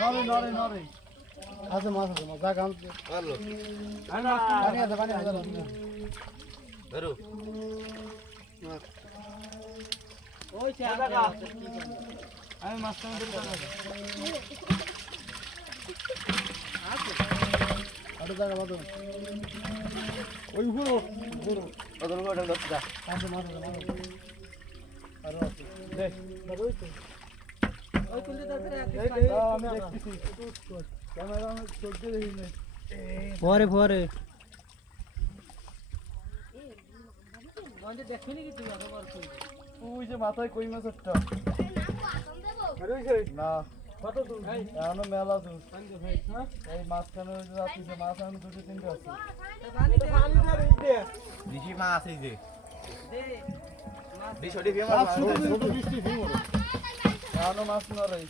নরে নরে নরে আছে মাছ আছে মাছ যা পানি আছে মাছ আছে আমি ক্যামেরা আমি চোখ দিয়ে দেখি পরে পরে ওই যে মাথায় কই মাছ একটা না। কত দূর এখনও মেলা দূর। এই মাঝখানে ওই যে যাচ্ছে মাছ এখনও দুটো তিনটে আছে। দিশি মাছ এই যে। ওটি মাছ শুধু বৃষ্টি এখনও মাছ নড়াই